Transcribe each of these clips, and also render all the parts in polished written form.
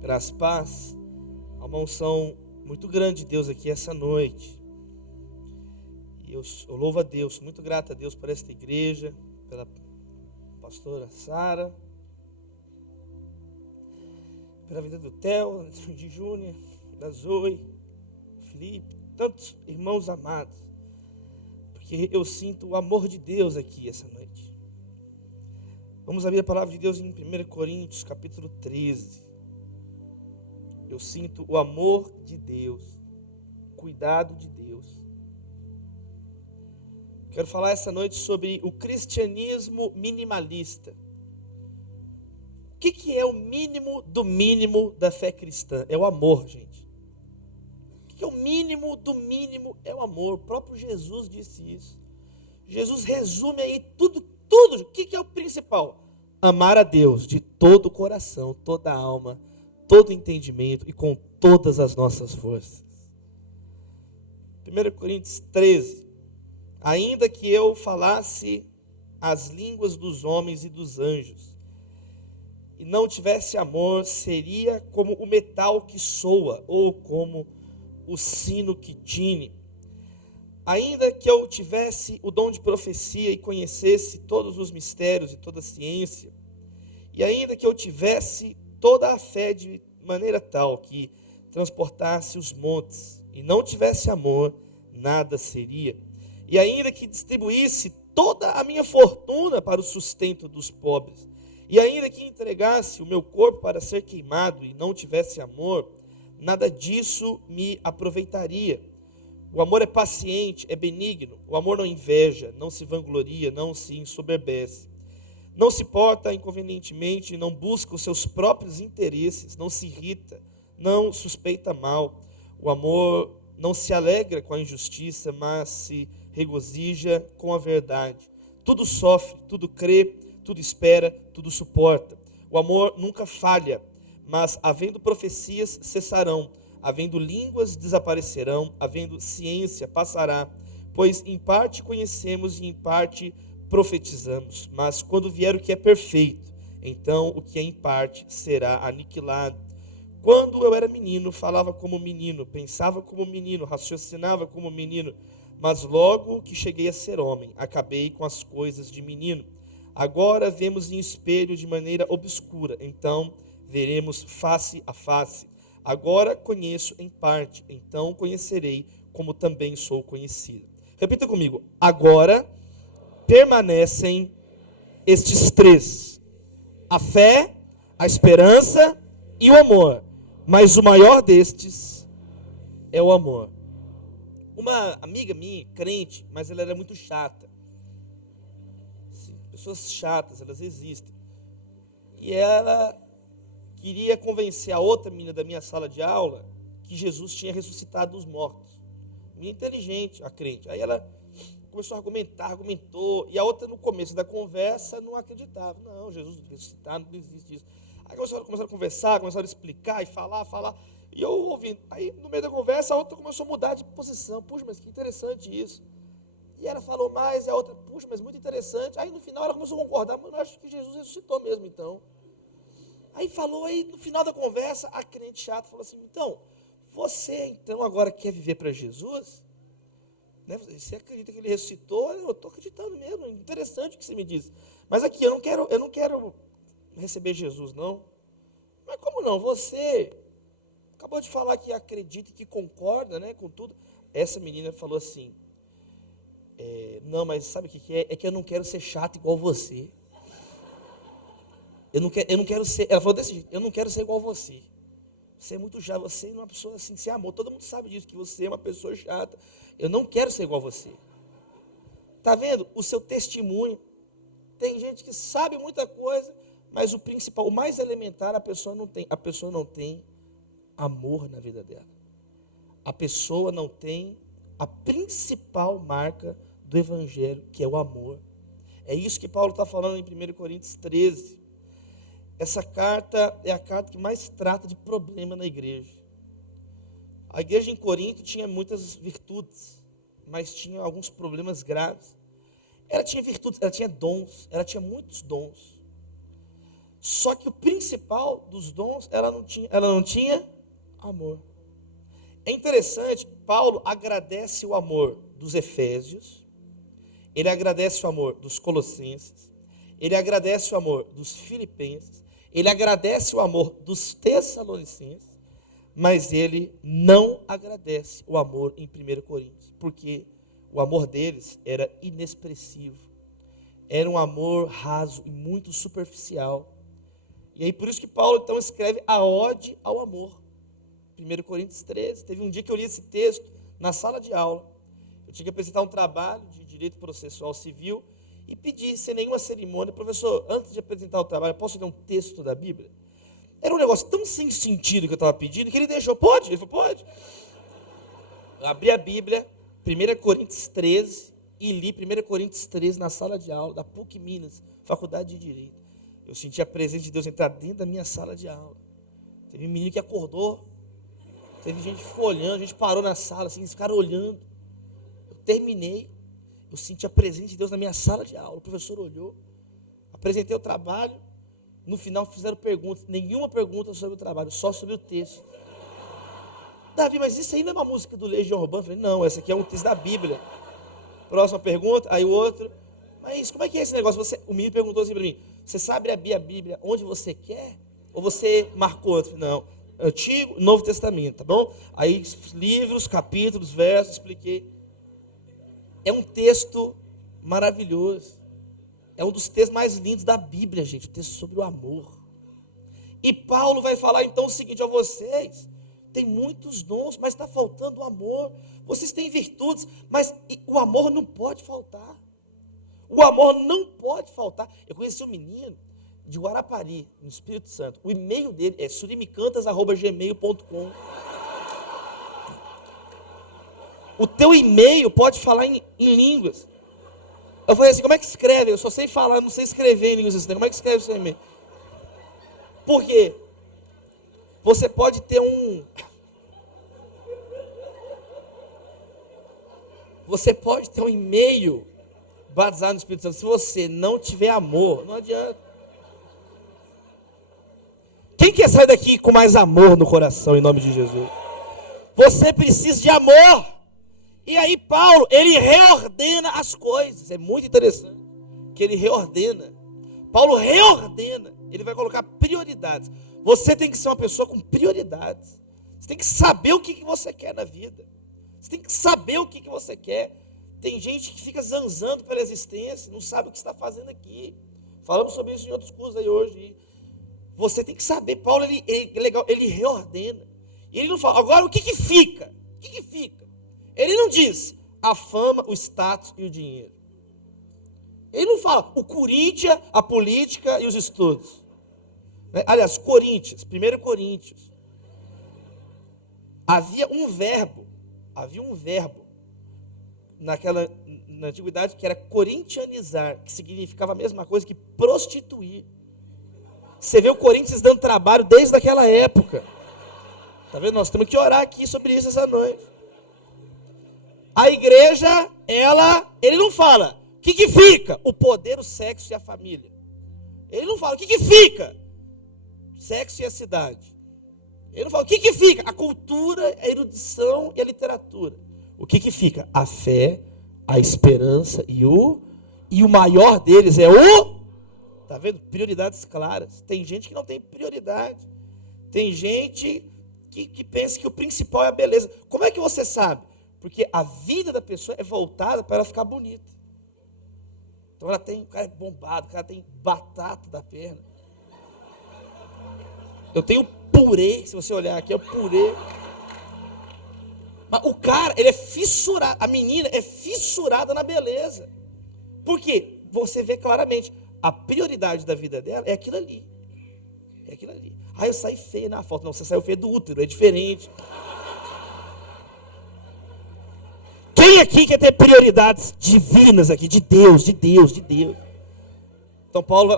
Graças, paz. Há uma unção muito grande de Deus aqui essa noite. E eu louvo a Deus, muito grato a Deus por esta igreja, pela pastora Sara, pela vida do Theo, de Júnior, da Zoe, Felipe, tantos irmãos amados. Porque eu sinto o amor de Deus aqui essa noite. Vamos abrir a palavra de Deus em 1 Coríntios, capítulo 13. Eu sinto o amor de Deus, o cuidado de Deus. Quero falar essa noite sobre o cristianismo minimalista. O que é o mínimo do mínimo da fé cristã? É o amor, gente. O que é o mínimo do mínimo? É o amor. O próprio Jesus disse isso. Jesus resume aí tudo. O que é o principal? Amar a Deus de todo o coração, toda a alma, todo o entendimento e com todas as nossas forças. 1 Coríntios 13. Ainda que eu falasse as línguas dos homens e dos anjos, e não tivesse amor, seria como o metal que soa, ou como o sino que tine. Ainda que eu tivesse o dom de profecia e conhecesse todos os mistérios e toda a ciência, e ainda que eu tivesse toda a fé de maneira tal que transportasse os montes, e não tivesse amor, nada seria. E ainda que distribuísse toda a minha fortuna para o sustento dos pobres, e ainda que entregasse o meu corpo para ser queimado e não tivesse amor, nada disso me aproveitaria. O amor é paciente, é benigno, o amor não inveja, não se vangloria, não se ensoberbece, não se porta inconvenientemente, não busca os seus próprios interesses, não se irrita, não suspeita mal. O amor não se alegra com a injustiça, mas se regozija com a verdade. Tudo sofre, tudo crê, tudo espera, tudo suporta. O amor nunca falha, mas havendo profecias cessarão, havendo línguas desaparecerão, havendo ciência passará, pois em parte conhecemos e em parte profetizamos. Mas quando vier o que é perfeito, então o que é em parte será aniquilado. Quando eu era menino, falava como menino, pensava como menino, raciocinava como menino, mas logo que cheguei a ser homem, acabei com as coisas de menino. Agora vemos em espelho de maneira obscura, então veremos face a face. Agora conheço em parte, então conhecerei como também sou conhecido. Repita comigo. Agora permanecem estes três: a fé, a esperança e o amor. Mas o maior destes é o amor. Uma amiga minha, crente, mas ela era muito chata. Pessoas chatas, elas existem. E ela queria convencer a outra menina da minha sala de aula que Jesus tinha ressuscitado dos mortos. Menina inteligente, a crente. Aí ela começou a argumentou, e a outra no começo da conversa não acreditava. Não, Jesus ressuscitado, não existe isso. Aí começaram a conversar, começaram a explicar e falar, e eu ouvindo. Aí no meio da conversa a outra começou a mudar de posição. Puxa, mas que interessante isso. E ela falou mais, e a outra, puxa, mas muito interessante. Aí no final ela começou a concordar, mas eu acho que Jesus ressuscitou mesmo, então. Aí no final da conversa, a crente chata falou assim, então, você então agora quer viver para Jesus? Né? Você acredita que ele ressuscitou? Eu estou acreditando mesmo, interessante o que você me diz. Mas aqui, eu não quero receber Jesus, não. Mas como não? Você acabou de falar que acredita e que concorda, né, com tudo. Essa menina falou assim, não, mas sabe o que é? É que eu não quero ser chato igual você. Eu não quero ser, ela falou desse jeito, eu não quero ser igual você. Você é muito chato, você não é uma pessoa assim, você amou, todo mundo sabe disso, que você é uma pessoa chata. Eu não quero ser igual você. Está vendo? O seu testemunho. Tem gente que sabe muita coisa, mas o principal, o mais elementar, a pessoa não tem. A pessoa não tem amor na vida dela. A pessoa não tem a principal marca do Evangelho, que é o amor. É isso que Paulo está falando em 1 Coríntios 13. Essa carta é a carta que mais trata de problema na igreja. A igreja em Corinto tinha muitas virtudes, mas tinha alguns problemas graves. Ela tinha virtudes, ela tinha dons, ela tinha muitos dons. Só que o principal dos dons, ela não tinha amor. É interessante, Paulo agradece o amor dos Efésios, ele agradece o amor dos Colossenses, ele agradece o amor dos Filipenses, ele agradece o amor dos Tessalonicenses, mas ele não agradece o amor em 1 Coríntios, porque o amor deles era inexpressivo, era um amor raso e muito superficial. E aí por isso que Paulo então escreve a ode ao amor. 1 Coríntios 13, teve um dia que eu li esse texto na sala de aula. Eu tinha que apresentar um trabalho de direito processual civil e pedi, sem nenhuma cerimônia, professor, antes de apresentar o trabalho, posso ler um texto da Bíblia? Era um negócio tão sem sentido que eu estava pedindo, que ele deixou, pode? Ele falou, pode. Eu abri a Bíblia, 1 Coríntios 13, e li 1 Coríntios 13 na sala de aula, da PUC Minas, Faculdade de Direito. Eu senti a presença de Deus entrar dentro da minha sala de aula. Teve um menino que acordou, teve gente que ficou olhando, a gente parou na sala, assim, eles ficaram olhando. Eu terminei, eu senti a presença de Deus na minha sala de aula, o professor olhou, apresentei o trabalho, no final fizeram perguntas, nenhuma pergunta sobre o trabalho, só sobre o texto. Davi, mas isso aí não é uma música do Legião Urbana? Eu falei, não, essa aqui é um texto da Bíblia. Próxima pergunta, aí o outro, mas como é que é esse negócio? O menino perguntou assim para mim, você sabe abrir a Bíblia onde você quer? Ou você marcou? Eu falei, não, Antigo, Novo Testamento, tá bom? Aí livros, capítulos, versos, expliquei. É um texto maravilhoso. É um dos textos mais lindos da Bíblia, gente, o texto sobre o amor. E Paulo vai falar então o seguinte a vocês, tem muitos dons, mas está faltando o amor. Vocês têm virtudes, mas o amor não pode faltar. O amor não pode faltar. Eu conheci um menino de Guarapari, no Espírito Santo. O e-mail dele é surimicantas@gmail.com. O teu e-mail pode falar em línguas. Eu falei assim, como é que escreve? Eu só sei falar, não sei escrever em línguas assim. Como é que escreve o seu e-mail? Por quê? Você pode ter Você pode ter um e-mail batizado no Espírito Santo. Se você não tiver amor, não adianta. Quem quer sair daqui com mais amor no coração, em nome de Jesus? Você precisa de amor. E aí Paulo, ele reordena as coisas. É muito interessante que ele reordena. Paulo reordena. Ele vai colocar prioridades. Você tem que ser uma pessoa com prioridades. Você tem que saber o que você quer na vida. Você tem que saber o que você quer. Tem gente que fica zanzando pela existência, não sabe o que está fazendo aqui. Falamos sobre isso em outros cursos aí hoje. Você tem que saber. Paulo, ele reordena. E ele não fala, agora o que fica? O que fica? Ele não diz a fama, o status e o dinheiro. Ele não fala o Corinthians, a política e os estudos. Aliás, Coríntios, 1 Coríntios. Havia um verbo na antiguidade que era corintianizar, que significava a mesma coisa que prostituir. Você vê o Corinthians dando trabalho desde aquela época. Tá vendo? Nós temos que orar aqui sobre isso essa noite. A igreja, ele não fala, o que fica? O poder, o sexo e a família. Ele não fala, o que fica? Sexo e a cidade. Ele não fala, o que fica? A cultura, a erudição e a literatura. O que fica? A fé, a esperança e o maior deles é o... Tá vendo? Prioridades claras. Tem gente que não tem prioridade. Tem gente que pensa que o principal é a beleza. Como é que você sabe? Porque a vida da pessoa é voltada para ela ficar bonita. Então o cara é bombado, o cara tem batata da perna. Eu tenho purê, se você olhar aqui, é o purê. Mas o cara, ele é fissurado, a menina é fissurada na beleza. Por quê? Você vê claramente, a prioridade da vida dela é aquilo ali. É aquilo ali. Eu saí feia na foto. Não, você saiu feia do útero, é diferente. Quem aqui quer ter prioridades divinas aqui, de Deus, de Deus, de Deus? Então Paulo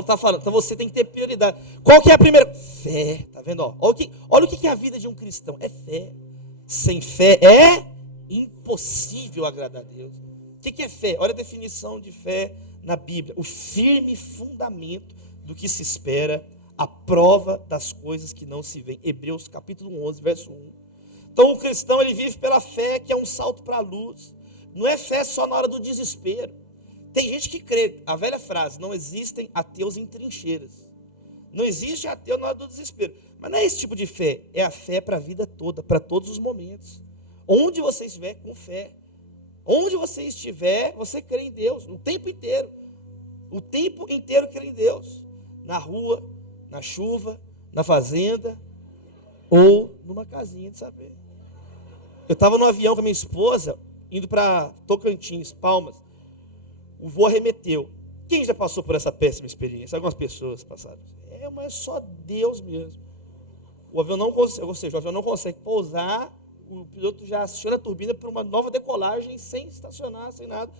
está falando, então você tem que ter prioridade. Qual que é a primeira? Fé, tá vendo? Olha o que é a vida de um cristão, é fé. Sem fé é impossível agradar a Deus. O que é fé? Olha a definição de fé na Bíblia. O firme fundamento do que se espera, a prova das coisas que não se veem. Hebreus capítulo 11, verso 1. Então o cristão, ele vive pela fé, que é um salto para a luz. Não é fé só na hora do desespero. Tem gente que crê, a velha frase, não existem ateus em trincheiras. Não existe ateu na hora do desespero. Mas não é esse tipo de fé, é a fé para a vida toda, para todos os momentos. Onde você estiver, com fé. Onde você estiver, você crê em Deus, o tempo inteiro. O tempo inteiro crê em Deus. Na rua, na chuva, na fazenda, ou numa casinha de saber. Eu estava no avião com a minha esposa, indo para Tocantins, Palmas. O voo arremeteu. Quem já passou por essa péssima experiência? Algumas pessoas passaram. Mas é só Deus mesmo. O avião não consegue, ou seja, o avião não consegue pousar, o piloto já aciona a turbina para uma nova decolagem, sem estacionar, sem nada.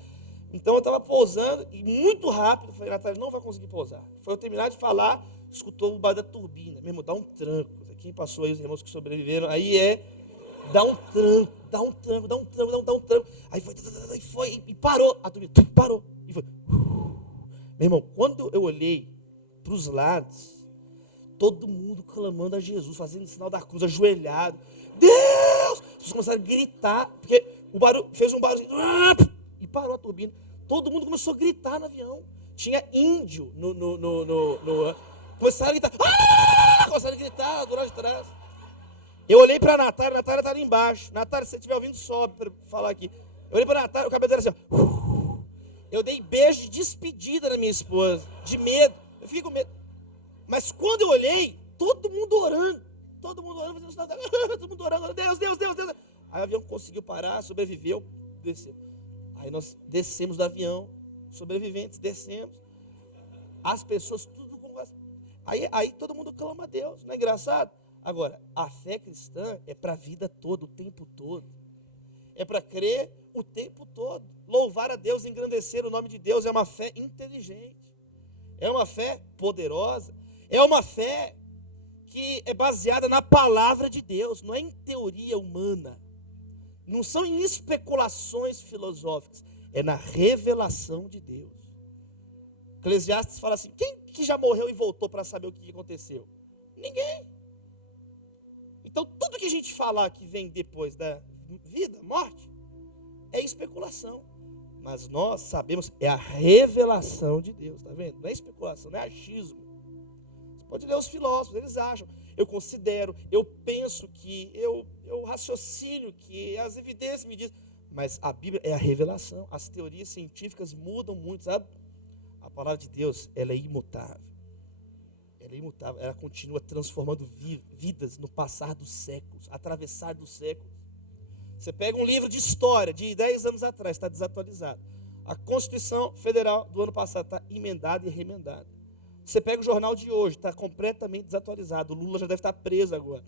Então eu estava pousando, e muito rápido, falei, Natália, não vai conseguir pousar. Foi eu terminar de falar, escutou o barulho da turbina. Mesmo, dá um tranco. Quem passou aí, os irmãos que sobreviveram, aí dá um tranco. Aí foi, e parou a turbina, parou. E foi. Meu irmão, quando eu olhei para os lados, todo mundo clamando a Jesus, fazendo o sinal da cruz, ajoelhado. Deus! Vocês começaram a gritar, porque o barulho fez um barulho e parou a turbina. Todo mundo começou a gritar no avião. Tinha índio começaram a gritar. Começaram a gritar do lado de trás. Eu olhei para a Natália está ali embaixo. Natália, se você estiver ouvindo, sobe para falar aqui. Eu olhei para a Natália, o cabelo dela assim. Eu dei beijo de despedida na minha esposa, de medo. Eu fiquei com medo. Mas quando eu olhei, todo mundo orando, todo mundo orando, Deus. Aí o avião conseguiu parar, sobreviveu, desceu. Aí nós descemos do avião, sobreviventes, descemos. As pessoas, tudo com... Aí todo mundo clama a Deus, não é engraçado? Agora, a fé cristã é para a vida toda, o tempo todo. É para crer o tempo todo. Louvar a Deus, engrandecer o nome de Deus é uma fé inteligente. É uma fé poderosa. É uma fé que é baseada na palavra de Deus, não é em teoria humana. Não são em especulações filosóficas. É na revelação de Deus. Eclesiastes fala assim, quem que já morreu e voltou para saber o que aconteceu? Ninguém. Então, tudo que a gente falar que vem depois da vida, morte, é especulação. Mas nós sabemos, é a revelação de Deus, tá vendo? Não é especulação, não é achismo. Você pode ler os filósofos, eles acham, eu considero, eu penso que, eu raciocínio que, as evidências me dizem. Mas a Bíblia é a revelação. As teorias científicas mudam muito, sabe? A palavra de Deus, ela é imutável. Ela é imutável, ela continua transformando vidas no passar dos séculos, atravessar dos séculos. Você pega um livro de história de 10 anos atrás, está desatualizado. A Constituição Federal do ano passado está emendada e remendada. Você pega o jornal de hoje, está completamente desatualizado. O Lula já deve estar preso agora.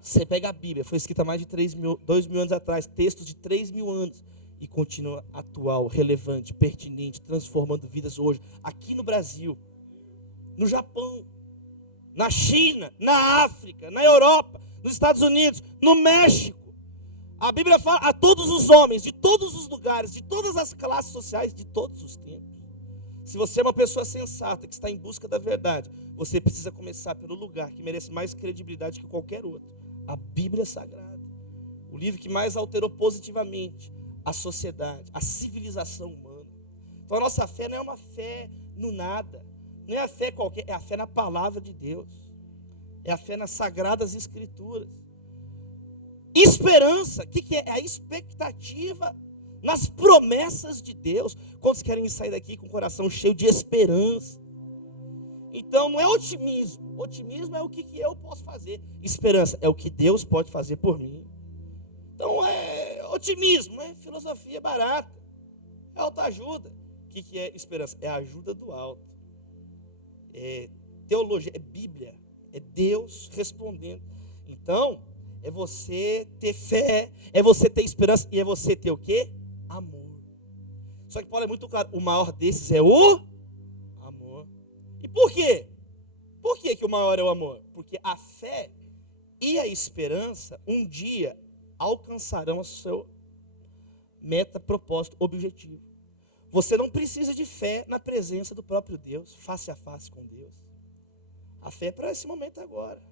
Você pega a Bíblia, foi escrita há mais de 2.000 anos atrás, textos de 3.000 anos, e continua atual, relevante, pertinente, transformando vidas hoje, aqui no Brasil, no Japão, na China, na África, na Europa, nos Estados Unidos, no México. A Bíblia fala a todos os homens, de todos os lugares, de todas as classes sociais, de todos os tempos. Se você é uma pessoa sensata, que está em busca da verdade, você precisa começar pelo lugar que merece mais credibilidade que qualquer outro. A Bíblia Sagrada. O livro que mais alterou positivamente a sociedade, a civilização humana. Então a nossa fé não é uma fé no nada. Não é a fé qualquer, é a fé na palavra de Deus. É a fé nas sagradas escrituras. Esperança, o que é? É a expectativa nas promessas de Deus. Quantos querem sair daqui com o coração cheio de esperança? Então não é otimismo. Otimismo é o que eu posso fazer. Esperança é o que Deus pode fazer por mim. Então é otimismo, é filosofia barata. É autoajuda. O que é esperança? É a ajuda do alto. É teologia, é Bíblia. É Deus respondendo. Então, é você ter fé, é você ter esperança e é você ter o quê? Amor. Só que Paulo é muito claro, o maior desses é o amor. E por quê? Por que o maior é o amor? Porque a fé e a esperança um dia alcançarão o seu meta, propósito, objetivo. Você não precisa de fé na presença do próprio Deus, face a face com Deus. A fé é para esse momento agora.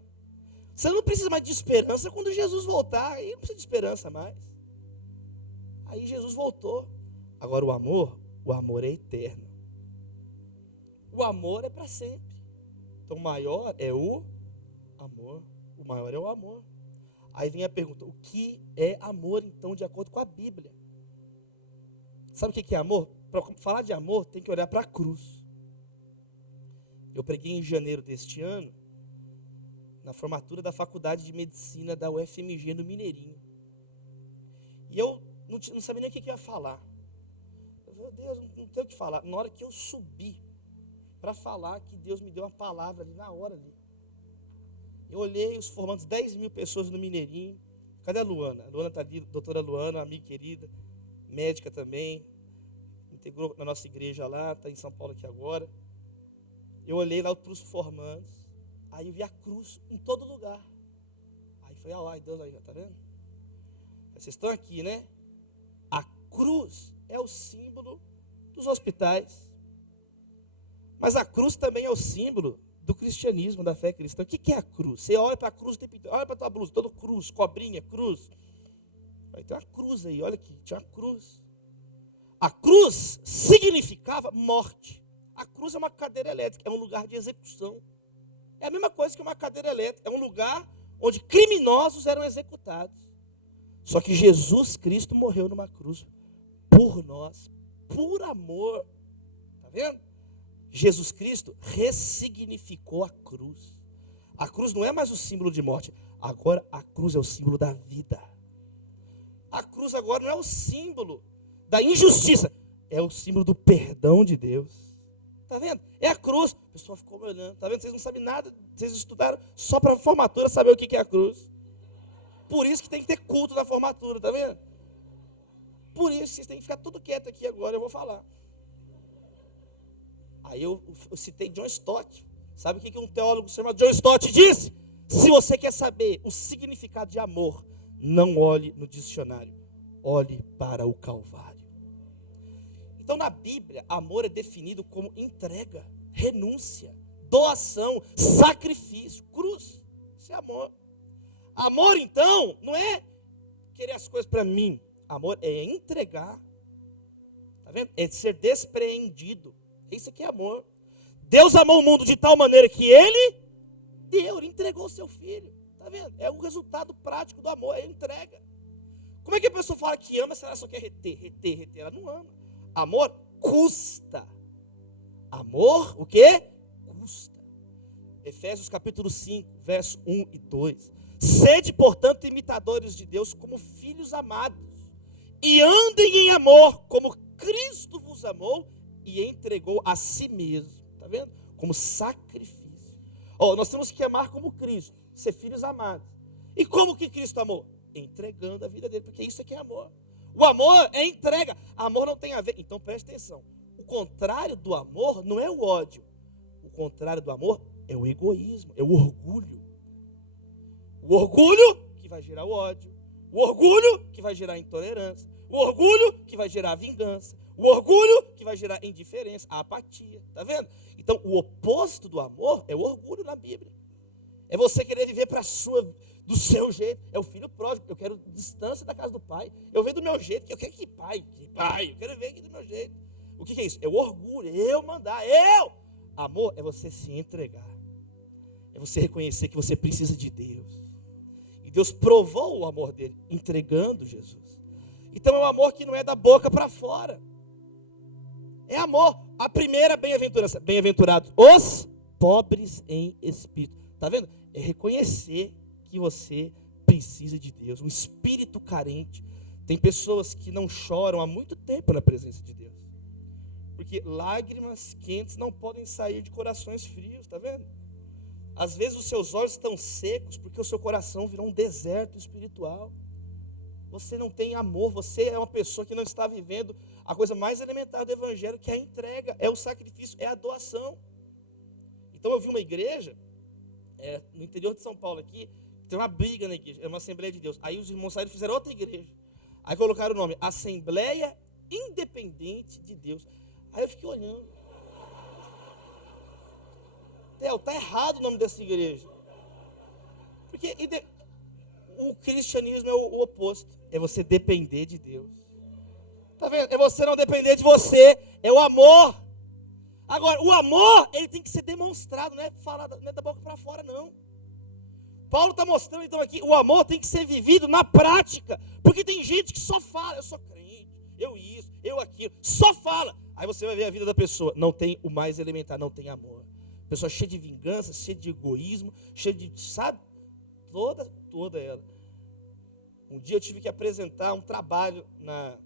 Você não precisa mais de esperança quando Jesus voltar, aí não precisa de esperança mais. Aí Jesus voltou. Agora o amor é eterno. O amor é para sempre. Então o maior é o amor. O maior é o amor. Aí vem a pergunta, o que é amor então de acordo com a Bíblia? Sabe o que é amor? Para falar de amor tem que olhar para a cruz. Eu preguei em janeiro deste ano, na formatura da Faculdade de Medicina da UFMG no Mineirinho. E eu não sabia nem o que eu ia falar. Eu falei, Deus, não tenho o que falar. Na hora que eu subi para falar, que Deus me deu uma palavra ali, na hora ali. Eu olhei os formandos, 10 mil pessoas no Mineirinho. Cadê a Luana? A Luana está ali, doutora Luana, amiga querida, médica também. Integrou na nossa igreja lá, está em São Paulo aqui agora. Eu olhei lá para os formandos. Aí eu vi a cruz em todo lugar. Aí falei, ai Deus, aí, tá vendo? Vocês estão aqui, né? A cruz é o símbolo dos hospitais. Mas a cruz também é o símbolo do cristianismo, da fé cristã. O que é a cruz? Você olha para a cruz o tempo inteiro, olha para a tua blusa, todo cruz, cobrinha, cruz. Aí tem uma cruz aí, olha aqui, tinha uma cruz. A cruz significava morte. A cruz é uma cadeira elétrica, é um lugar de execução. É a mesma coisa que uma cadeira elétrica, é um lugar onde criminosos eram executados. Só que Jesus Cristo morreu numa cruz por nós, por amor. Está vendo? Jesus Cristo ressignificou a cruz. A cruz não é mais o símbolo de morte, agora a cruz é o símbolo da vida. A cruz agora não é o símbolo da injustiça, é o símbolo do perdão de Deus. Está vendo? É a cruz. A pessoa ficou me olhando. Está vendo? Vocês não sabem nada. Vocês estudaram só para a formatura saber o que é a cruz. Por isso que tem que ter culto na formatura. Está vendo? Por isso vocês têm que ficar tudo quieto aqui agora. Eu vou falar. Aí eu citei John Stott. Sabe o que um teólogo chamado John Stott disse? Se você quer saber o significado de amor, não olhe no dicionário. Olhe para o Calvário. Então, na Bíblia, amor é definido como entrega, renúncia, doação, sacrifício, cruz. Isso é amor. Amor, então, não é querer as coisas para mim. Amor é entregar. Está vendo? É ser despreendido. Isso aqui é amor. Deus amou o mundo de tal maneira que Ele entregou o seu Filho. Está vendo? É o resultado prático do amor, é a entrega. Como é que a pessoa fala que ama se ela só quer reter? Ela não ama. Amor custa. Amor, o quê? Custa. Efésios capítulo 5, verso 1 e 2. Sede, portanto, imitadores de Deus como filhos amados. E andem em amor, como Cristo vos amou e entregou a si mesmo. Está vendo? Como sacrifício. Nós temos que amar como Cristo, ser filhos amados. E como que Cristo amou? Entregando a vida dele, porque isso aqui é amor. O amor é entrega. Amor não tem a ver. Então preste atenção. O contrário do amor não é o ódio. O contrário do amor é o egoísmo, é o orgulho. O orgulho que vai gerar o ódio. O orgulho que vai gerar a intolerância. O orgulho que vai gerar a vingança. O orgulho que vai gerar a indiferença, a apatia. Está vendo? Então o oposto do amor é o orgulho na Bíblia. É você querer viver do seu jeito. É o filho pródigo. Eu quero distância da casa do pai. Eu venho do meu jeito. Eu quero que pai. Eu quero ver aqui do meu jeito. O que é isso? É o orgulho. Eu mandar. Amor é você se entregar. É você reconhecer que você precisa de Deus. E Deus provou o amor dele, entregando Jesus. Então é um amor que não é da boca para fora. É amor. A primeira bem-aventurança. Bem-aventurados os pobres em espírito. Está vendo? É reconhecer que você precisa de Deus, um espírito carente. Tem pessoas que não choram há muito tempo na presença de Deus, porque lágrimas quentes não podem sair de corações frios, está vendo? Às vezes os seus olhos estão secos porque o seu coração virou um deserto espiritual. Você não tem amor, você é uma pessoa que não está vivendo a coisa mais elementar do evangelho, que é a entrega, é o sacrifício, é a doação. Então eu vi uma igreja no interior de São Paulo aqui, tem uma briga na igreja, é uma Assembleia de Deus. Aí os irmãos saíram e fizeram outra igreja. Aí colocaram o nome Assembleia independente de Deus. Aí eu fiquei olhando. Theo, tá errado o nome dessa igreja. Porque o cristianismo é o oposto. É você depender de Deus. Tá vendo? É você não depender de você. É o amor. Agora, o amor, ele tem que ser demonstrado. Não é da boca para fora, não. Paulo está mostrando, então, aqui, o amor tem que ser vivido na prática. Porque tem gente que só fala, eu sou crente, eu isso, eu aquilo. Só fala. Aí você vai ver a vida da pessoa. Não tem o mais elementar, não tem amor. Pessoa cheia de vingança, cheia de egoísmo, cheia de, sabe? Toda ela. Um dia eu tive que apresentar um trabalho na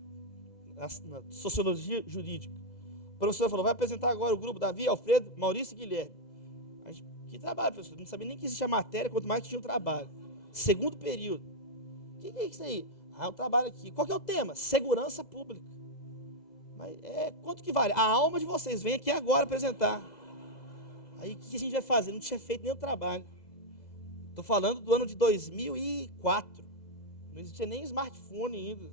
sociologia jurídica. O professor falou, vai apresentar agora o grupo Davi, Alfredo, Maurício e Guilherme. A gente, que trabalho, professor? Não sabia nem que existia matéria, quanto mais que tinha um trabalho. Segundo período. O que é isso aí? Ah, um trabalho aqui. Qual que é o tema? Segurança pública. Mas, quanto que vale? A alma de vocês, vem aqui agora apresentar. Aí o que a gente vai fazer? Não tinha feito nenhum trabalho. Estou falando do ano de 2004. Não existia nem smartphone ainda.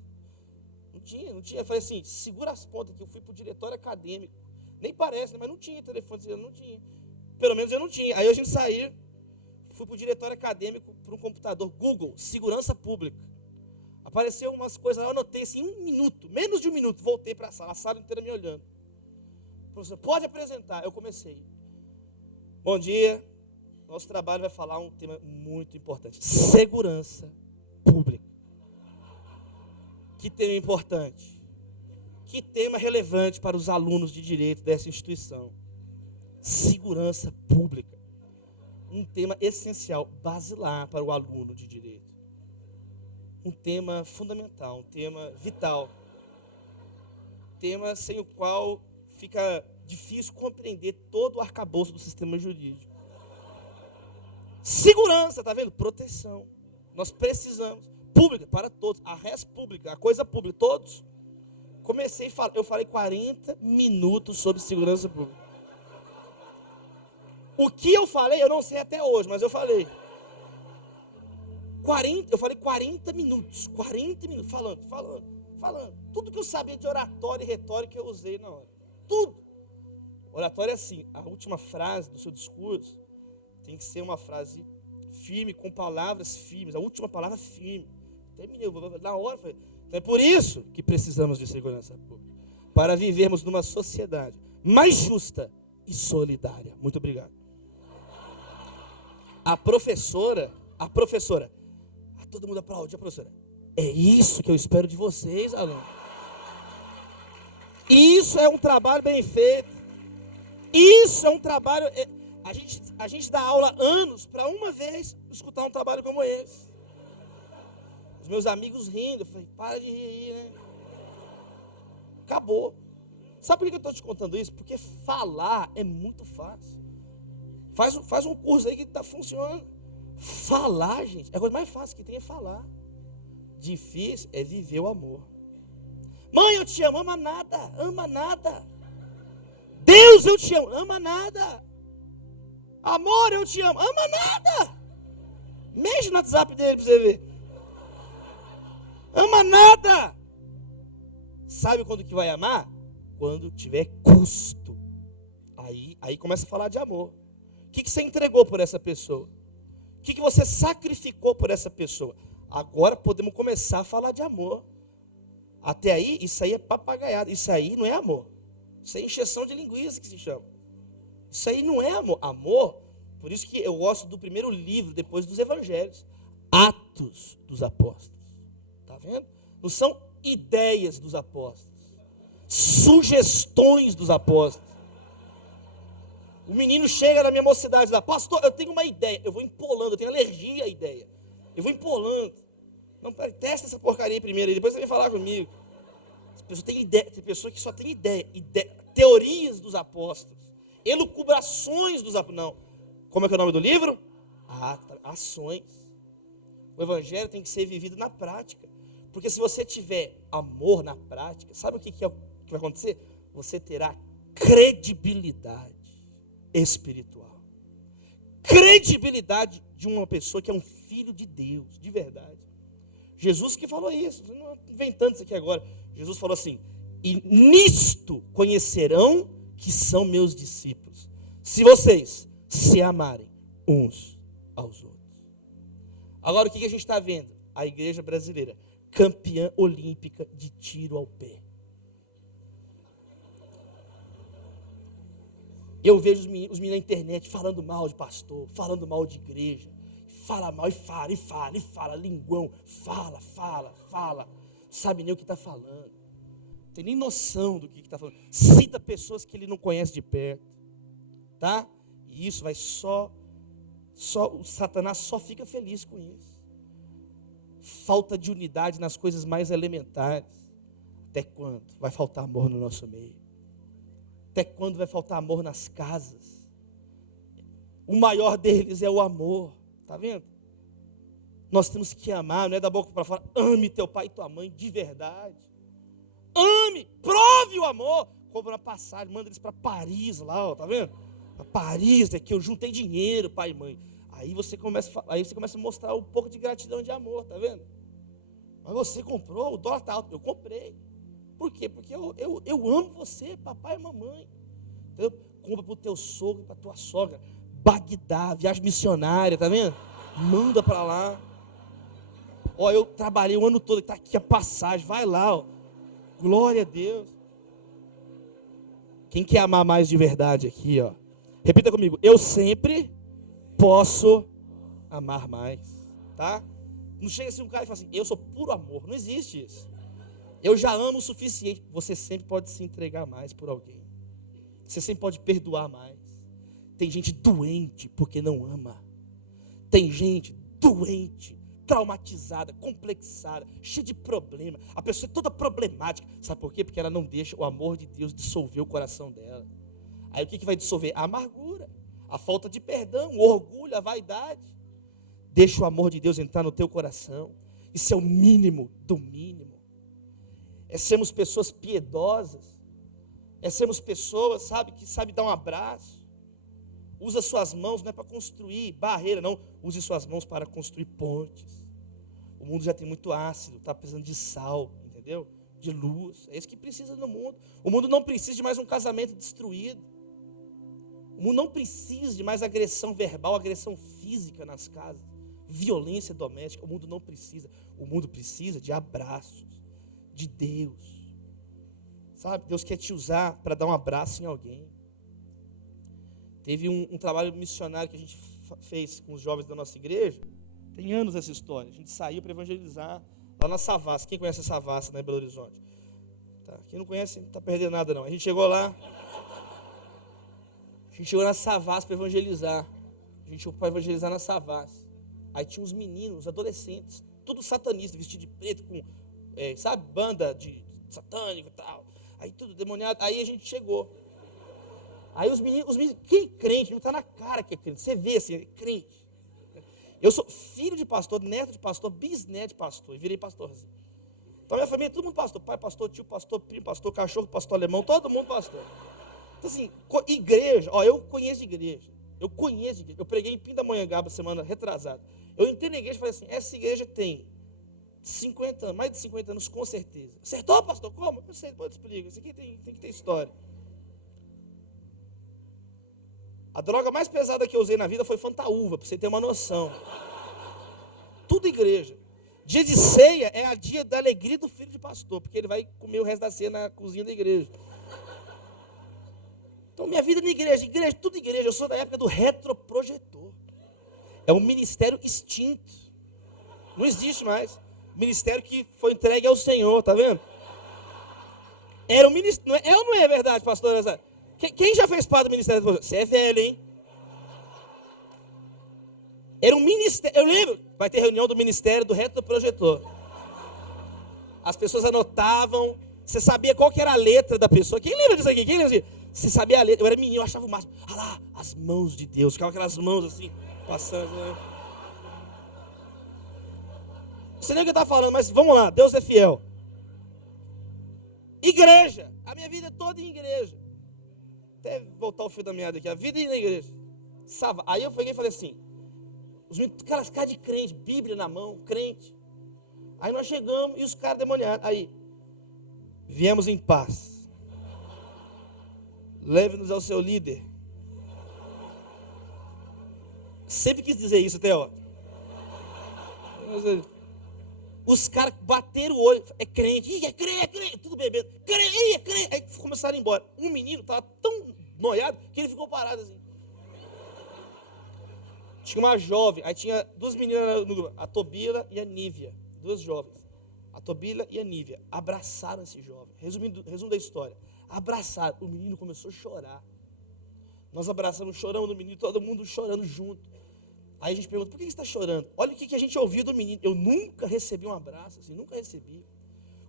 Não tinha. Eu falei assim, segura as pontas aqui. Eu fui para o diretório acadêmico. Nem parece, mas não tinha telefone, não tinha. Pelo menos eu não tinha. Aí a gente saiu, fui para o diretório acadêmico por um computador. Google, segurança pública. Apareceu umas coisas lá, eu anotei assim, menos de um minuto, voltei para a sala inteira me olhando. Professor, pode apresentar. Eu comecei. Bom dia, nosso trabalho vai falar um tema muito importante. Segurança pública. Que tema importante. Que tema relevante para os alunos de direito dessa instituição. Segurança pública. Um tema essencial, basilar para o aluno de direito. Um tema fundamental, um tema vital. Tema sem o qual fica difícil compreender todo o arcabouço do sistema jurídico. Segurança, tá vendo? Proteção. Nós precisamos. Pública, para todos. A res pública, a coisa pública, todos. Eu falei 40 minutos sobre segurança pública. O que eu falei, eu não sei até hoje, mas eu falei. Eu falei 40 minutos. 40 minutos, falando. Tudo que eu sabia de oratória e retórica eu usei na hora. Tudo. Oratória é assim, a última frase do seu discurso tem que ser uma frase firme, com palavras firmes, a última palavra firme. Terminei, na hora, falei, então é por isso que precisamos de segurança pública, para vivermos numa sociedade mais justa e solidária. Muito obrigado. A professora, todo mundo aplaude a professora. É isso que eu espero de vocês, alunos. Isso é um trabalho bem feito. Isso é um trabalho. A gente dá aula anos para uma vez escutar um trabalho como esse. Os meus amigos rindo, eu falei, para de rir aí, né? Acabou. Sabe por que eu estou te contando isso? Porque falar é muito fácil. Faz um curso aí que está funcionando. Falar, gente, é a coisa mais fácil que tem é falar. Difícil é viver o amor. Mãe, eu te amo, ama nada. Deus, eu te amo, ama nada. Amor, eu te amo, ama nada. Mexe no WhatsApp dele para você ver. Ama nada. Sabe quando que vai amar? Quando tiver custo. Aí começa a falar de amor. O que você entregou por essa pessoa? O que você sacrificou por essa pessoa? Agora podemos começar a falar de amor. Até aí, isso aí é papagaiado. Isso aí não é amor. Isso é encheção de linguiça que se chama. Isso aí não é amor. Amor, por isso que eu gosto do primeiro livro, depois dos evangelhos. Atos dos apóstolos. Está vendo? Não são ideias dos apóstolos. Sugestões dos apóstolos. O menino chega na minha mocidade lá, pastor, eu tenho uma ideia. Eu vou empolando, eu tenho alergia à ideia. Eu vou empolando. Não, peraí, testa essa porcaria aí primeiro, e depois você vem falar comigo. As pessoas têm ideia, tem pessoa que só tem ideia. Teorias dos apóstolos. Elucubrações dos apóstolos. Não. Como é que é o nome do livro? Ações. O evangelho tem que ser vivido na prática. Porque se você tiver amor na prática, sabe o que vai acontecer? Você terá credibilidade espiritual. Credibilidade de uma pessoa que é um filho de Deus, de verdade. Jesus que falou isso, não inventando isso aqui agora. Jesus falou assim, E nisto conhecerão que são meus discípulos, se vocês se amarem uns aos outros. Agora o que a gente está vendo? A igreja brasileira, campeã olímpica de tiro ao pé. Eu vejo os meninos na internet falando mal de pastor, falando mal de igreja. Fala mal e fala, linguão. Fala. Não sabe nem o que está falando. Não tem nem noção do que está falando. Cita pessoas que ele não conhece de perto. Tá? E isso vai o Satanás só fica feliz com isso. Falta de unidade nas coisas mais elementares. Até quando vai faltar amor no nosso meio? Até quando vai faltar amor nas casas? O maior deles é o amor. Está vendo? Nós temos que amar, não é da boca para fora. Ame teu pai e tua mãe de verdade. Ame, prove o amor. Compra uma passagem, manda eles para Paris lá, tá vendo? Para Paris, que eu juntei dinheiro, pai e mãe. Aí você começa a mostrar um pouco de gratidão, de amor, tá vendo? Mas você comprou, o dólar está alto. Eu comprei. Por quê? Porque eu amo você, papai e mamãe. Entendeu? Compra para o teu sogro, para a tua sogra. Bagdá, viagem missionária, tá vendo? Manda para lá. Ó, eu trabalhei o ano todo, está aqui a passagem, vai lá, ó. Glória a Deus. Quem quer amar mais de verdade aqui, ó? Repita comigo, eu sempre posso amar mais, tá? Não chega assim um cara e fala assim, eu sou puro amor, não existe isso. Eu já amo o suficiente. Você sempre pode se entregar mais por alguém. Você sempre pode perdoar mais. Tem gente doente porque não ama. Tem gente doente, traumatizada, complexada, cheia de problema. A pessoa é toda problemática. Sabe por quê? Porque ela não deixa o amor de Deus dissolver o coração dela. Aí o que vai dissolver? A amargura, a falta de perdão, o orgulho, a vaidade. Deixa o amor de Deus entrar no teu coração. Isso é o mínimo do mínimo. É sermos pessoas piedosas. É sermos pessoas, sabe, que sabe dar um abraço. Usa suas mãos não é para construir barreira, não. Use suas mãos para construir pontes. O mundo já tem muito ácido, está precisando de sal, entendeu? De luz. É isso que precisa no mundo. O mundo não precisa de mais um casamento destruído. O mundo não precisa de mais agressão verbal, agressão física nas casas. Violência doméstica. O mundo não precisa. O mundo precisa de abraços. De Deus. Sabe? Deus quer te usar para dar um abraço em alguém. Teve um trabalho missionário que a gente fez com os jovens da nossa igreja. Tem anos essa história. A gente saiu para evangelizar lá na Savassi. Quem conhece a Savassi, né, em Belo Horizonte? Tá. Quem não conhece, não está perdendo nada não. A gente chegou lá. A gente chegou na Savassi para evangelizar. A gente chegou para evangelizar na Savassi. Aí tinha uns meninos, adolescentes, tudo satanista, vestido de preto, com, sabe, banda de satânico e tal. Aí tudo demoniado. Aí a gente chegou. Aí os meninos, quem é crente, não está na cara que é crente. Você vê assim, é crente. Eu sou filho de pastor, neto de pastor, bisneto de pastor, e virei pastorzinho. Então minha família, todo mundo pastor. Pai pastor, tio pastor, primo pastor, cachorro pastor alemão, todo mundo pastor. Então assim, igreja, ó, eu conheço de igreja. Eu preguei em Pindamonhangaba semana retrasada. Eu entrei na igreja e falei assim, essa igreja tem 50 anos, mais de 50 anos com certeza. Acertou, pastor? Como? Eu sei, depois eu te explico. Isso aqui tem que ter história. A droga mais pesada que eu usei na vida foi Fantaúva, para você ter uma noção. Tudo igreja. Dia de ceia é a dia da alegria do filho de pastor, porque ele vai comer o resto da ceia na cozinha da igreja. Então minha vida na igreja, tudo igreja. Eu sou da época do retroprojetor. É um ministério extinto. Não existe mais. Ministério que foi entregue ao Senhor, tá vendo? Era um ministério. É ou não é verdade, pastor? Quem já fez parte do ministério do projetor? Você é velho, hein? Era um ministério. Eu lembro, vai ter reunião do ministério do retroprojetor. As pessoas anotavam. Você sabia qual que era a letra da pessoa. Quem lembra disso aqui? Quem lembra disso? Você sabia a letra. Eu era menino, eu achava o máximo. Ah lá, as mãos de Deus. Ficava aquelas mãos assim, passando. Né? Não sei nem o que eu estava falando, mas vamos lá. Deus é fiel. Igreja. A minha vida é toda em igreja. Até voltar o fio da meada aqui. A vida é na igreja. Aí eu peguei e falei assim. Os caras de crente, Bíblia na mão, crente. Aí nós chegamos e os caras demoniados. Aí, Viemos em paz. Leve-nos ao seu líder. Sempre quis dizer isso, Theo. Os caras bateram o olho. É crente. Ih, é crente. Tudo bebendo. Crente, é crente. Aí começaram a ir embora. Um menino estava tão noiado que ele ficou parado assim. Tinha uma jovem. Aí tinha duas meninas no grupo. A Tobila e a Nívia. Duas jovens. A Tobila e a Nívia abraçaram esse jovem. Resumo da história. Abraçaram. O menino começou a chorar. Nós abraçamos, choramos do menino, todo mundo chorando junto. Aí a gente pergunta, por que você está chorando? Olha o que a gente ouviu do menino. Eu nunca recebi um abraço, assim, nunca recebi.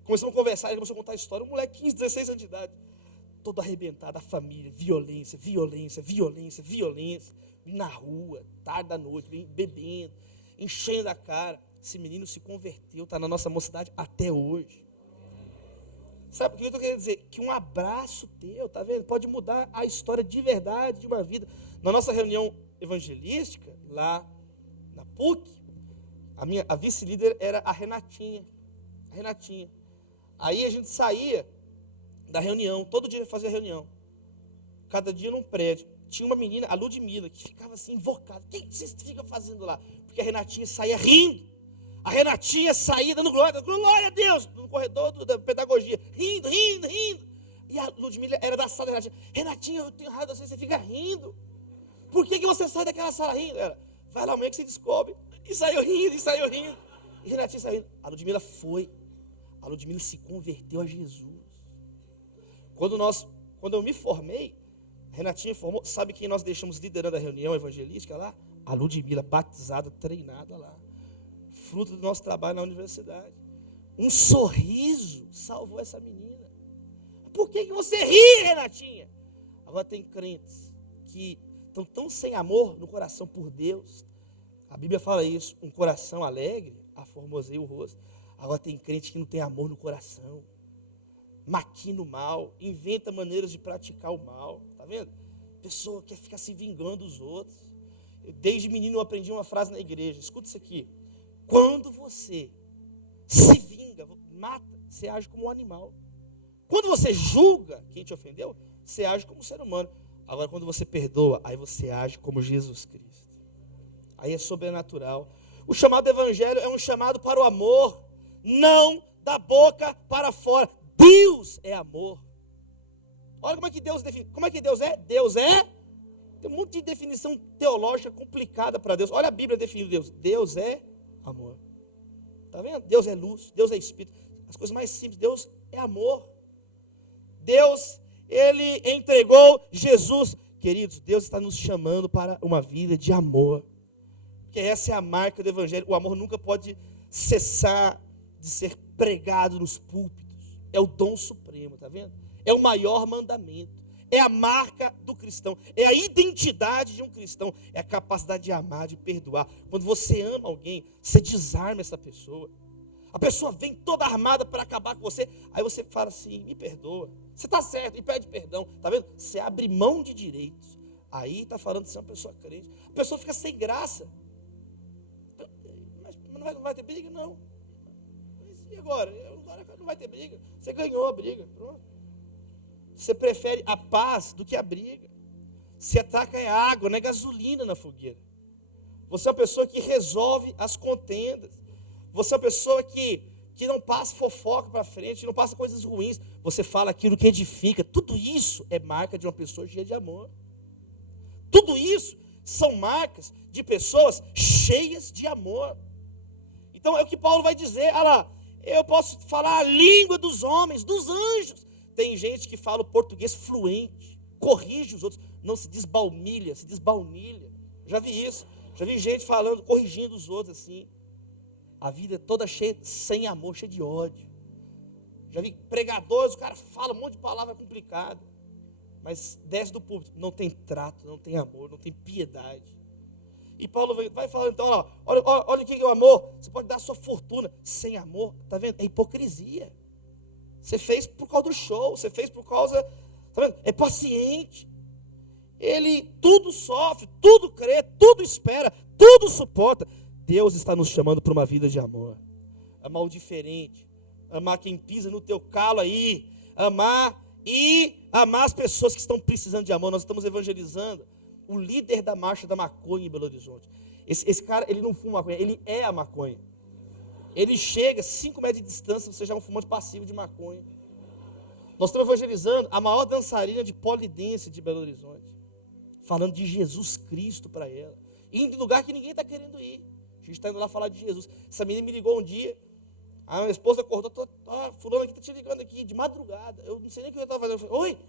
Começamos a conversar, ele começou a contar a história. Um moleque, 15, 16 anos de idade. Todo arrebentado, a família, violência. Na rua, tarde da noite, bebendo, enchendo a cara. Esse menino se converteu, está na nossa mocidade até hoje. Sabe o que eu estou querendo dizer? Que um abraço teu, tá vendo? Pode mudar a história de verdade de uma vida. Na nossa reunião evangelística, lá na PUC, a vice-líder era a Renatinha. Aí a gente saía da reunião, todo dia fazia reunião. Cada dia num prédio. Tinha uma menina, a Ludmila, que ficava assim, invocada. O que vocês ficam fazendo lá? Porque a Renatinha saía rindo. A Renatinha saía dando glória a Deus, no corredor da pedagogia. Rindo. E a Ludmila era da sala da Renatinha. Renatinha, eu tenho raiva de você fica rindo. Por que você sai daquela sala rindo? Vai lá amanhã que você descobre. E saiu rindo. E Renatinha saiu rindo. A Ludmila se converteu a Jesus. Quando eu me formei, a Renatinha formou, sabe quem nós deixamos liderando a reunião evangelística lá? A Ludmila, batizada, treinada lá. Fruto do nosso trabalho na universidade. Um sorriso salvou essa menina. Por que você ri, Renatinha? Agora tem crentes que estão tão sem amor no coração por Deus. A Bíblia fala isso, um coração alegre aformoseia o rosto. Agora tem crente que não tem amor no coração. Maquina o mal, inventa maneiras de praticar o mal. Tá vendo? Pessoa quer ficar se vingando dos outros. Desde menino eu aprendi uma frase na igreja. Escuta isso aqui. Quando você se vinga, mata, você age como um animal. Quando você julga quem te ofendeu, você age como um ser humano. Agora, quando você perdoa, aí você age como Jesus Cristo. Aí é sobrenatural. O chamado do evangelho é um chamado para o amor, não da boca para fora. Deus é amor. Olha como é que Deus define. Como é que Deus é? Deus é. Tem um monte de definição teológica complicada para Deus. Olha a Bíblia definindo Deus. Deus é amor. Está vendo? Deus é luz, Deus é espírito. As coisas mais simples. Deus é amor. Deus, Ele entregou Jesus. Queridos, Deus está nos chamando para uma vida de amor. Porque essa é a marca do evangelho. O amor nunca pode cessar de ser pregado nos púlpitos. É o dom supremo, está vendo? É o maior mandamento. É a marca do cristão. É a identidade de um cristão. É a capacidade de amar, de perdoar. Quando você ama alguém, você desarma essa pessoa. A pessoa vem toda armada para acabar com você. Aí você fala assim, me perdoa. Você está certo e pede perdão. Está vendo? Você abre mão de direitos. Aí está falando de ser uma pessoa crente. A pessoa fica sem graça. Mas não vai ter briga? Não. Mas e agora? Não vai ter briga. Você ganhou a briga. Pronto. Você prefere a paz do que a briga. Se ataca é água, não é gasolina na fogueira. Você é uma pessoa que resolve as contendas. Você é uma pessoa que não passa fofoca para frente, não passa coisas ruins. Você fala aquilo que edifica. Tudo isso é marca de uma pessoa cheia de amor. Tudo isso são marcas de pessoas cheias de amor. Então é o que Paulo vai dizer. Olha lá, eu posso falar a língua dos homens, dos anjos. Tem gente que fala o português fluente, corrige os outros, não se desbaunilha, se desbaunilha. Já vi isso, já vi gente falando, corrigindo os outros assim. A vida é toda cheia, sem amor, cheia de ódio. Já vi pregadores, o cara fala um monte de palavra complicada, mas desce do púlpito, não tem trato, não tem amor, não tem piedade. E Paulo vai falando então, olha o que é o amor. Você pode dar a sua fortuna sem amor, tá vendo? É hipocrisia. Você fez por causa do show, você fez por causa, tá vendo? É paciente. Ele tudo sofre, tudo crê, tudo espera, tudo suporta. Deus está nos chamando para uma vida de amor. Amar o diferente, amar quem pisa no teu calo aí, amar as pessoas que estão precisando de amor. Nós estamos evangelizando o líder da marcha da maconha em Belo Horizonte. Esse cara, ele não fuma maconha, ele é a maconha. Ele chega 5 metros de distância, você já é um fumante passivo de maconha. Nós estamos evangelizando a maior dançarina de polidense de Belo Horizonte, falando de Jesus Cristo para ela, indo em lugar que ninguém está querendo ir. A gente está indo lá falar de Jesus. Essa menina me ligou um dia, a minha esposa acordou, fulano aqui está te ligando aqui, de madrugada, eu não sei nem o que eu estava fazendo. Eu falei, oi,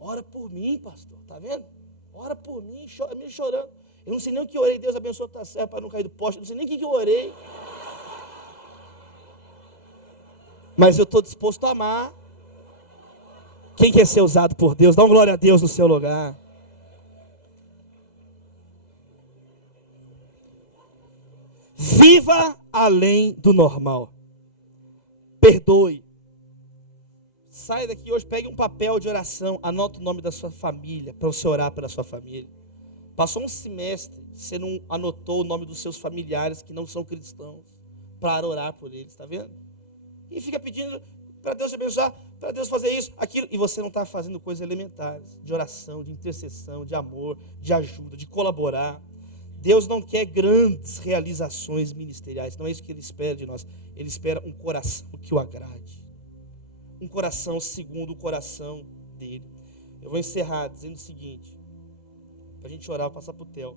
ora por mim, pastor, tá vendo? Ora por mim, me chorando. Eu não sei nem o que eu orei, Deus abençoe a tua serra para não cair do poste, eu não sei nem o que eu orei. Mas eu estou disposto a amar. Quem quer ser usado por Deus? Dá uma glória a Deus no seu lugar. Viva além do normal. Perdoe. Saia daqui hoje, pegue um papel de oração, anota o nome da sua família, para você orar pela sua família. Passou um semestre, você não anotou o nome dos seus familiares que não são cristãos, para orar por eles, está vendo? E fica pedindo para Deus te abençoar, para Deus fazer isso, aquilo, e você não está fazendo coisas elementares, de oração, de intercessão, de amor, de ajuda, de colaborar. Deus não quer grandes realizações ministeriais, não é isso que Ele espera de nós. Ele espera um coração que o agrade, um coração segundo o coração dEle. Eu vou encerrar dizendo o seguinte, para a gente orar, passar para o Theo.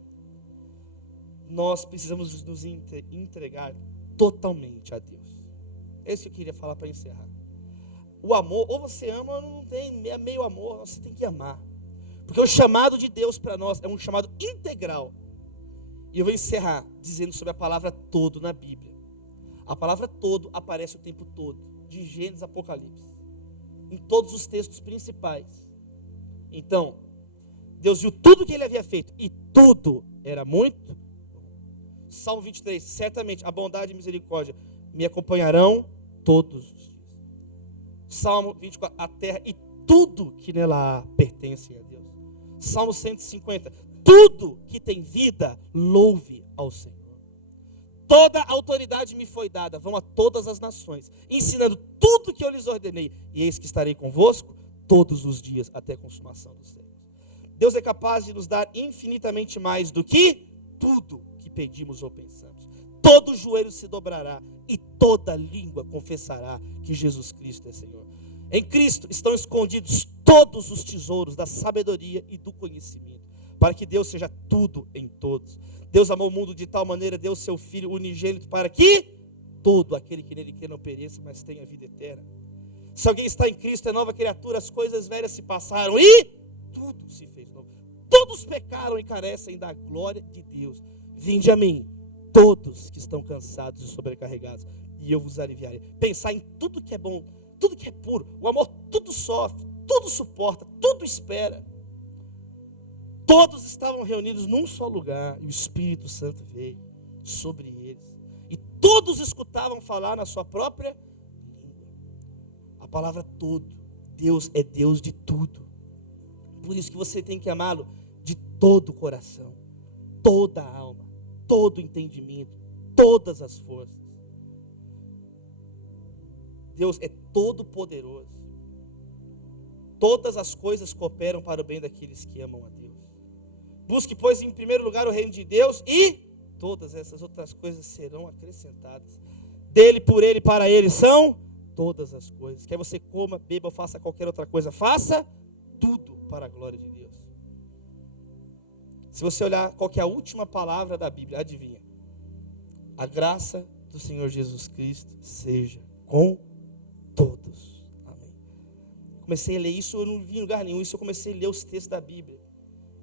Nós precisamos nos entregar totalmente a Deus. É isso que eu queria falar para encerrar. O amor, ou você ama ou não tem, é meio amor, você tem que amar. Porque o chamado de Deus para nós é um chamado integral. E eu vou encerrar dizendo sobre a palavra todo na Bíblia. A palavra todo aparece o tempo todo, de Gênesis a Apocalipse, em todos os textos principais. Então, Deus viu tudo que Ele havia feito, e tudo era muito bom. Salmo 23, certamente a bondade e a misericórdia me acompanharão todos os dias. Salmo 24, a terra e tudo que nela há pertence a Deus. Salmo 150, tudo que tem vida, louve ao Senhor. Toda a autoridade me foi dada, vão a todas as nações, ensinando tudo que eu lhes ordenei, e eis que estarei convosco todos os dias, até a consumação dos séculos. Deus é capaz de nos dar infinitamente mais do que tudo que pedimos ou pensamos. Todo joelho se dobrará e toda língua confessará que Jesus Cristo é Senhor. Em Cristo estão escondidos todos os tesouros da sabedoria e do conhecimento, para que Deus seja tudo em todos. Deus amou o mundo de tal maneira, deu seu Filho unigênito para que todo aquele que nele crê não pereça, mas tenha vida eterna. Se alguém está em Cristo, é nova criatura, as coisas velhas se passaram e tudo se fez novo. Todos pecaram e carecem da glória de Deus. Vinde a mim, todos que estão cansados e sobrecarregados, e eu vos aliviarei. Pensar em tudo que é bom, tudo que é puro. O amor tudo sofre, tudo suporta, tudo espera. Todos estavam reunidos num só lugar, e o Espírito Santo veio sobre eles. E todos escutavam falar na sua própria língua. A palavra todo. Deus é Deus de tudo. Por isso que você tem que amá-lo de todo o coração, toda a alma, todo o entendimento, todas as forças. Deus é todo poderoso. Todas as coisas cooperam para o bem daqueles que amam a Deus. Busque, pois, em primeiro lugar o reino de Deus e todas essas outras coisas serão acrescentadas. Dele, por ele, para ele são todas as coisas. Quer você coma, beba ou faça qualquer outra coisa, faça tudo para a glória de Deus. Se você olhar qual que é a última palavra da Bíblia, adivinha? A graça do Senhor Jesus Cristo seja com todos. Amém. Comecei a ler isso, eu não vi em lugar nenhum, isso eu comecei a ler os textos da Bíblia.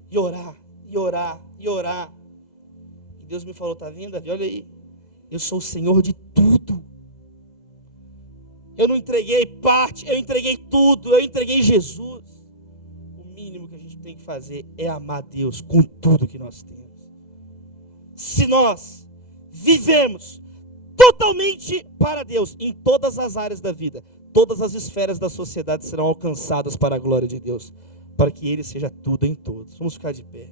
E orar, e orar, e orar. E Deus me falou, está vendo, Davi? Olha aí, eu sou o Senhor de tudo. Eu não entreguei parte, eu entreguei tudo, eu entreguei Jesus. O mínimo que a gente tem que fazer é amar Deus com tudo que nós temos. Se nós vivemos totalmente para Deus, em todas as áreas da vida, todas as esferas da sociedade serão alcançadas para a glória de Deus, para que Ele seja tudo em todos. Vamos ficar de pé.